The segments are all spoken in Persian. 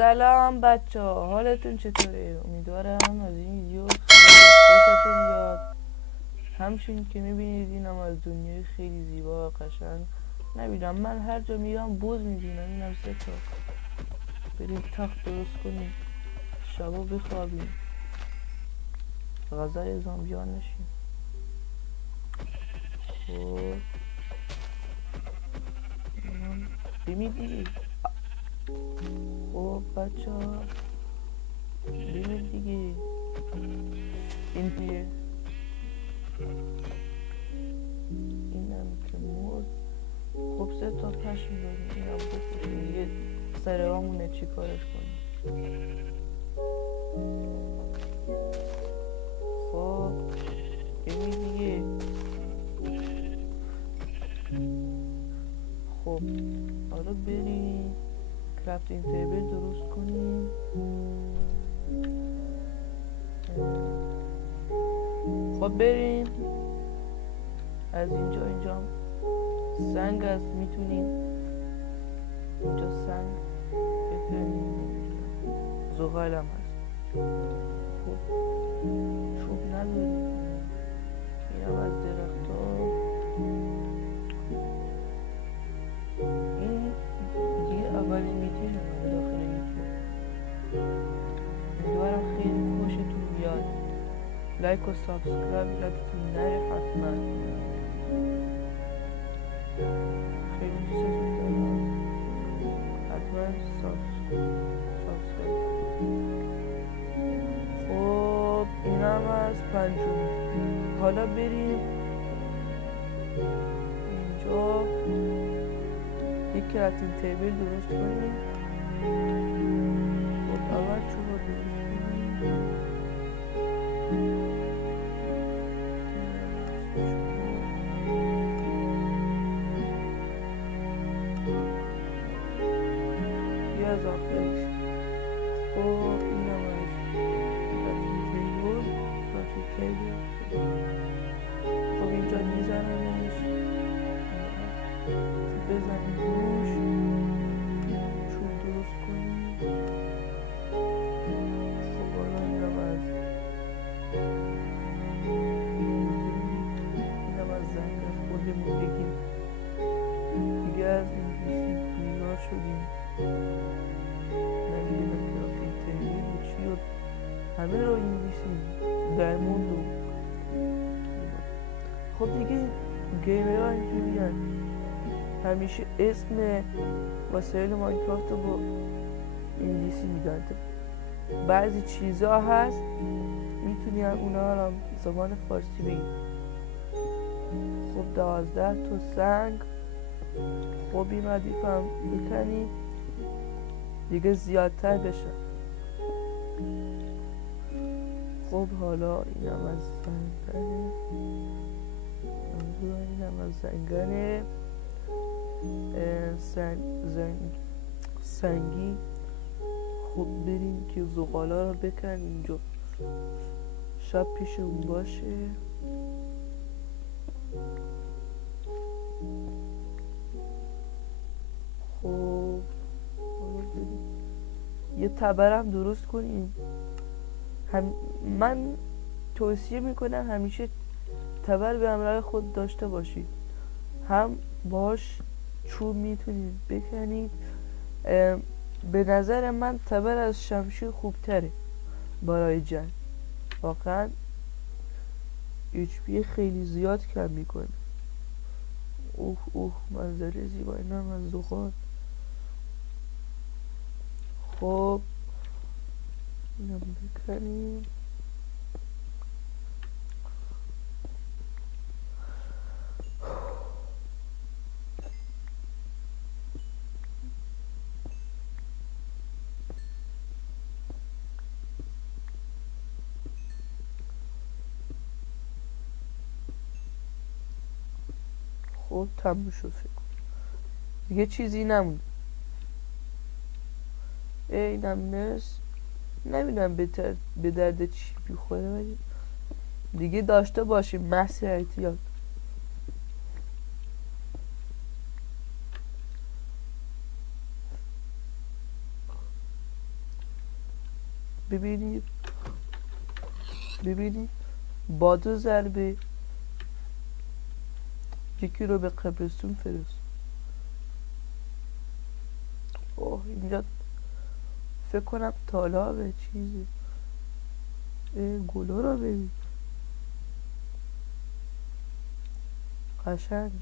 سلام بچه ها، حالتون چطوره؟ امیدوارم از این ویدیو خیلی خوشتون بیاد. همچنین که میبینید اینم از دنیای خیلی زیبا و قشنگ. نمیدونم، من هر جا میرم بز میبینم. اینم 3 تا. بریم تخت درست کنیم، شبا بخوابیم، غذای زامبیان نشیم. خب ببینید. خب بچه ها ببینید دیگه. این دیگه اینم که مرد. خب 3 تا پشم داریم، اینم بکشیم دیگه. سرهامونه چی کارش کنیم. خب ببین دیگه. خب حالا بریم کرافتینگ تیبل درست کنیم. خب بریم از اینجا سنگ هست، میتونیم اینجا سنگ بکنیم. زغال هم هست. خب چوب نداریم، اینم از درخت ها. این دیگه اولین میتونیم داخل یوتیوب. امیدوارم خیلی خوشتون بیاد. لایک و سابسکرایب یادتون نره حتما. خیلی دوستتون دارم. حتما سابسکرایب. خب اینم از 5. حالا بریم اینجا یک کرافتینگ تیبل درست کنیم. خب اول چوب درست کنیم. یه از آخرش. خب اینم از کرافتینگ تیبل. خب اینجا میزنمش، بزنیم روش، چوب درست کنیم. خب حالا اینم از زنگ از خودمون بگیم. دیگه از انگلیسی بیزار شدیم، نمیدونم کرافتینگ تیبل چی و همه رو انگلیسی دایموند و. خب دیگه گیمرها اینجوری همیشه اسم وسایل ماینکرافت رو با انگلیسی میدن. بعضی چیزا هست میتونی اونا رو زبان فارسی بگی. خب 12 تا سنگ. خب این ردیف هم بکنی دیگه زیادتر بشه. خب حالا اینم از زنگانه، اینم از زنگانه سنگی. خب بریم که زغالا رو بکن اینجا، شب پیشمون باشه. خب حالا بریم یه تبرم درست کنیم. من توصیه میکنم همیشه تبر به همراه خود داشته باشید. هم باش چوب میتونید بکنید. به نظر من تبر از شمشیر خوبتره برای جنگ. واقعا HP خیلی زیاد کم میکنه. اوه منظره زیبا. اینم از زغال. خب اینم بکنیم. خب تموم شد فکر کنم. دیگه چیزی نموند. اینم نس. نمیدونم به درد چی بیخوره، ولی دیگه داشته باشیم محض احتیاط. ببینید با 2 ضربه یکی رو به قبرستون فرست. اوه اینجا فکر کنم تالابه چیزی. گلا رو ببین قشنگ.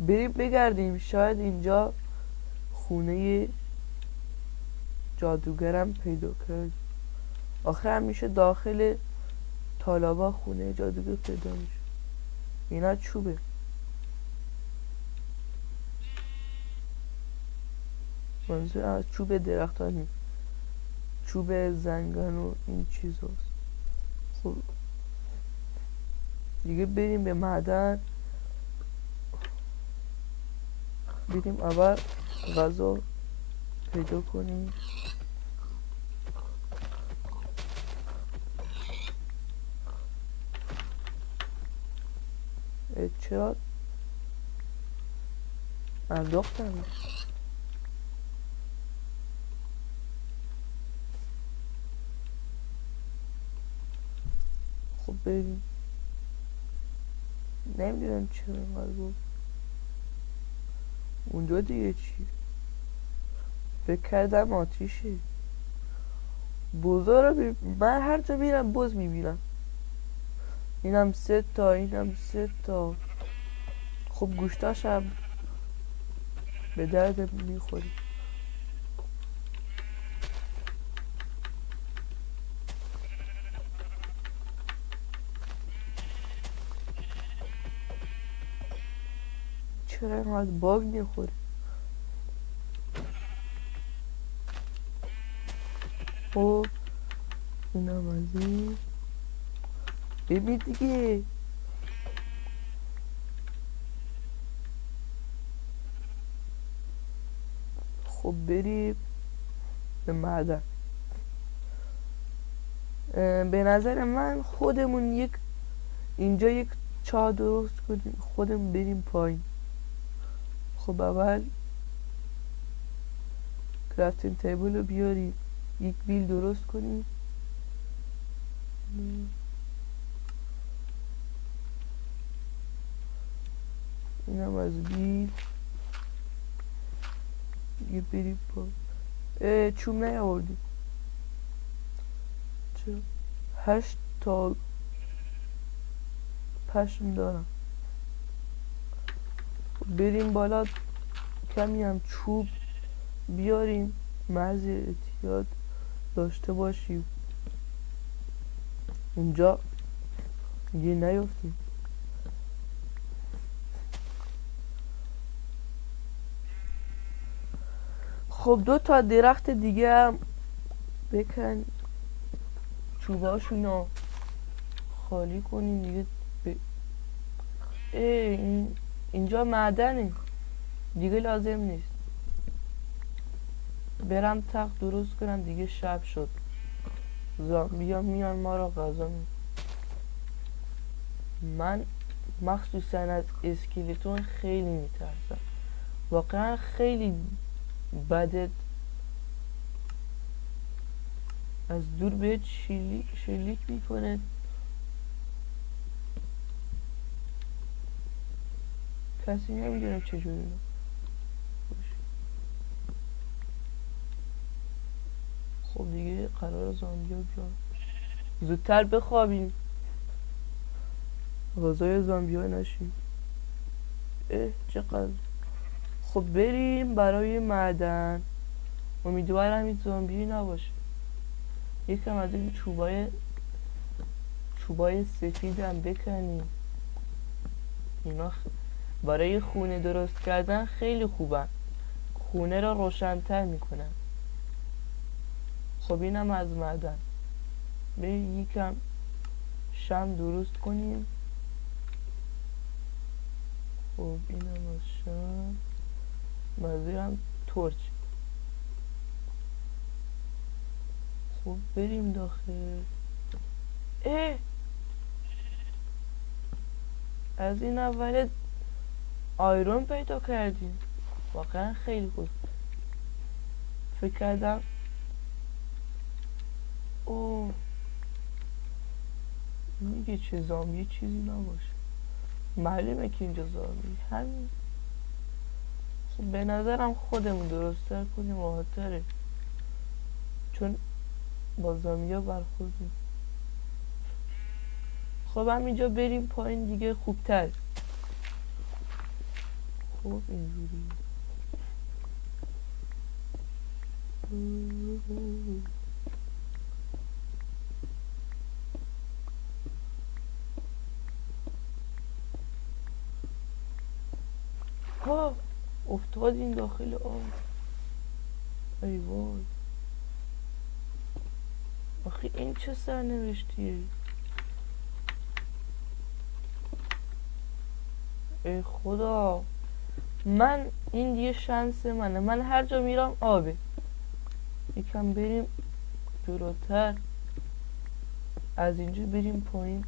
بریم بگردیم، شاید اینجا خونه جادوگرم پیدا کرد. آخه همیشه داخل تالابا خونه جادوگر پیدا میشه. اینا چوبه، منظور از چوب درختانی، چوب زنگن و این چیز هست. خب دیگه بریم به معدن. بریم اول غذا پیدا کنیم. چرا انداختم؟ خب بریم. نمیدونم چرا اینقدر بود اونجا دیگه. چی فکر کردم آتیشه. بوزا رو من هر جا میرم بز میبینم. اینم 3 تا، اینم 3 تا. خب گوشتاش هم به درد میخوری. چرا اینقدر باگ میخوری؟ خب اینم از این. ببین دیگه خب بریم به معدن. به نظر من خودمون اینجا یک چاه درست کنیم، خودمون بریم پایین. خب اول کرافتینگ تیبل رو بیاریم، یک بیل درست کنیم. اینم از بیل. دیگه بریم پایین. چوب نیاوردیم. چرا 8 تا پشم دارم. بریم بالا کمی هم چوب بیاریم، محض احتیاط داشته باشیم اونجا دیگه نیفتیم. خب 2 تا درخت دیگه هم بکن، چوباشونو خالی کنیم دیگه. اینجا معدنه دیگه، لازم نیست برم تخت درست کنم دیگه. شب شد، زامبیا میان ما رو غذا می. من مخصوصا از اسکلیتون خیلی میترسم، واقعا خیلی بده. از دور بهت شلیک میکنه. کسی نمیدونه چجوری. خب دیگه قرار زامبیا بیان، زودتر بخوابیم غذای زامبیا نشیم. چقدر خب بریم برای معدن. امیدوارم این زامبی نباشه. یکم از این چوبای سفید هم بکنیم. اینا برای خونه درست کردن خیلی خوبن، خونه را روشن‌تر میکنن. خب اینم از معدن. بریم یکم شم درست کنیم. خب اینم از شم، منظورم تورچ. خب بریم داخل. از این اول آیرون پیدا کردیم، واقعا خیلی خوب. فکر کردم اوه میگه چه زامبی چیزی نباشه، معلومه که اینجا زامبی همین. خب به نظرم خودمون درست‌تر کنیم راحت‌تره، چون با زامبیا برخوردیم. خب همینجا بریم پایین دیگه خوبتر. خب اینجوری ها افتادیم داخل آب. ای وای آخه این چه سرنوشتیه. ای خدا، من این دیگه شانس منه، من هر جا میرم آبه. یکم بریم جلوتر، از اینجا بریم پایین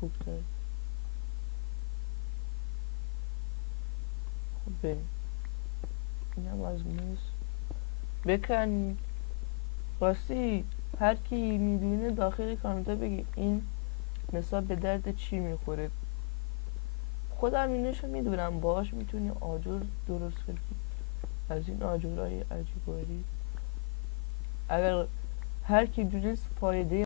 خوبتر. خب بریم، اینم از موز بکنیم. راستی هر کی میدونه داخل کانادا بگی این مثال به درد چی میخوره. خودم اینشو میدونم، باهاش میتونی آجر درست کنی، از این آجرهای عجیب غریب. اگر هر کی دونست فایده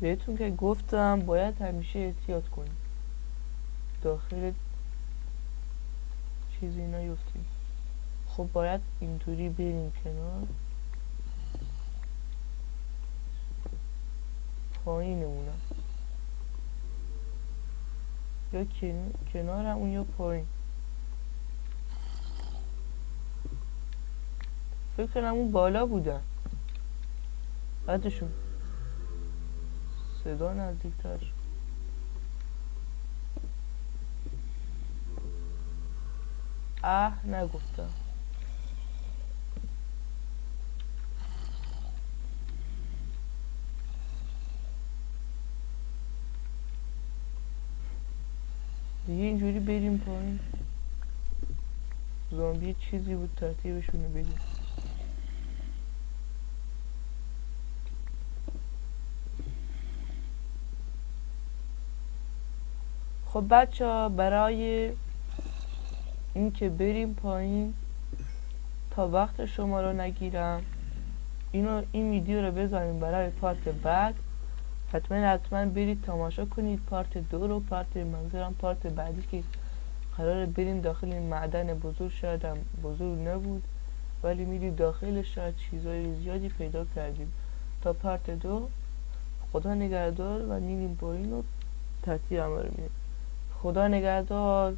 بهتون که گفتم باید همیشه احتیاط کنیم، داخل چیزی نیفتیم. خب باید اینطوری بریم کنار، پایینمونم یا کنارم اون یا پایین. فکر کنم اون بالا بودن، بعدشون صدا نزدیکتر شد. نگفتم. دیگه اینجوری بریم پایین. زامبی چیزی بود ترتیبشونو بدیم. خب بچه ها، برای اینکه بریم پایین تا وقت شما رو نگیرم، این ویدیو رو بذاریم برای پارت بعد. حتما برید تماشا کنید پارت 2 رو. منظورم پارت بعدی که قراره بریم داخل این معدن بزرگ. شاید هم بزرگ نبود ولی میریم داخلش، شاید چیزای زیادی پیدا کردیم. تا پارت 2 خدا نگهدار و میریم پایین و ترتیب همه رو میریم. خدا نگهدار.